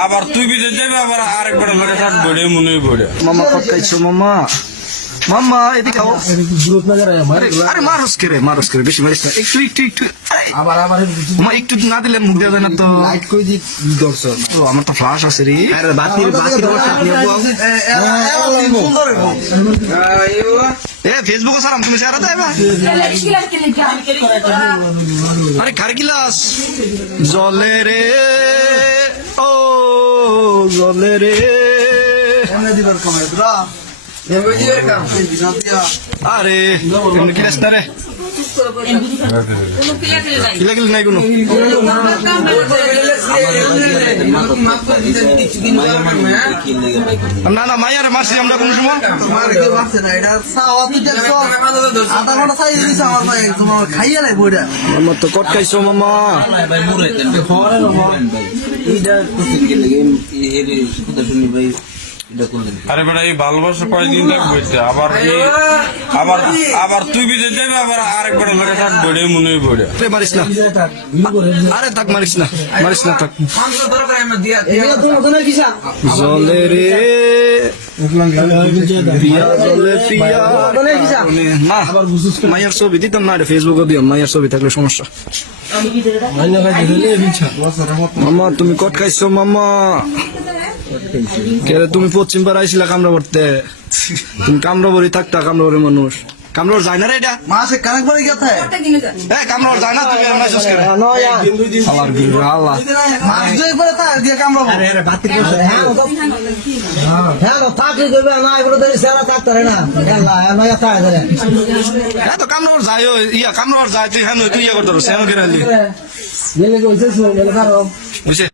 আবার তুই বিদেশ যাবি আবার আরেকবার লাগে থাকবো রে মনে পড়ে মামা কত খাইছো মামা মামা এদিকে আও আরে মারুস করে বেশি মারিস না একটু একটু একটু আবার মামা একটু না দিলে মুখ দেওয়া যায় না তো লাইট কই দি দর্শন ও, আমার তো ফ্লাশ আছে রে আরে বাতির সুন্দর এ ফেসবুক সারাম তুমি সারা দেবা আরে কার গিলাস জলে রে ও জলে রে এনে দিবার কমে ব্রা এবে দিবার কাম আরে এমনি গিলাস না রে কিলা কিলা নাই কোনো না না মাইয়ারে মারছি আমরা কোন সময় মার কি বাসে না এটা সাওয়া তো দেখছো আধা ঘন্টা চাই দিছে আমার ভাই তোমার খাইয়া লাই বইটা আমার তো কট খাইছো মামা ভাই মুরে দেন খবরের ভাই এইটা কোথায় গেলে এর কথা শুনি ভাই এটা কোনদিন আরে বেটা এই ভালোবাসা কয়দিন থাকবো আবার আবার আবার তুই বিদেশ যাবি আবার আরেকবার লাগে থাকবো রে মনে পড়ে আরে মারিস না আরে থাক মারিস না থাক এগুলো তো মতন কিসা জলে রে প্রিয়া জলে প্রিয়া মতন কিসা না মায়ের ছবি দিতাম না ফেসবুকে দিও মায়ের ছবি থাকলে সমস্যা মামা তুমি কট খাইছো মামা কে তুমি পশ্চিম পাড়া আইছিলা কামরা পড়তে তুমি কামরা বড়ি থাকতা কামরা বড়ি মানুষ কামরার যায় না রে এটা মাসে কানেক পড়ে গেছে কামরার যায় না তুমি এমন আইছস কেন নয়া আল্লাহর বিল আল্লাহ মাস দুই পরে তা দিয়ে কামড়াবো হ্যাঁ থাকলে দেবে না এগুলো তো সেরা থাকতে না নয়া তাই ধরে তো কামরার যায় কামরার যায় তুই হ্যাঁ তুই ইয়া করতে সেন করে গেলে কইছিস গেলে কারো বুঝছে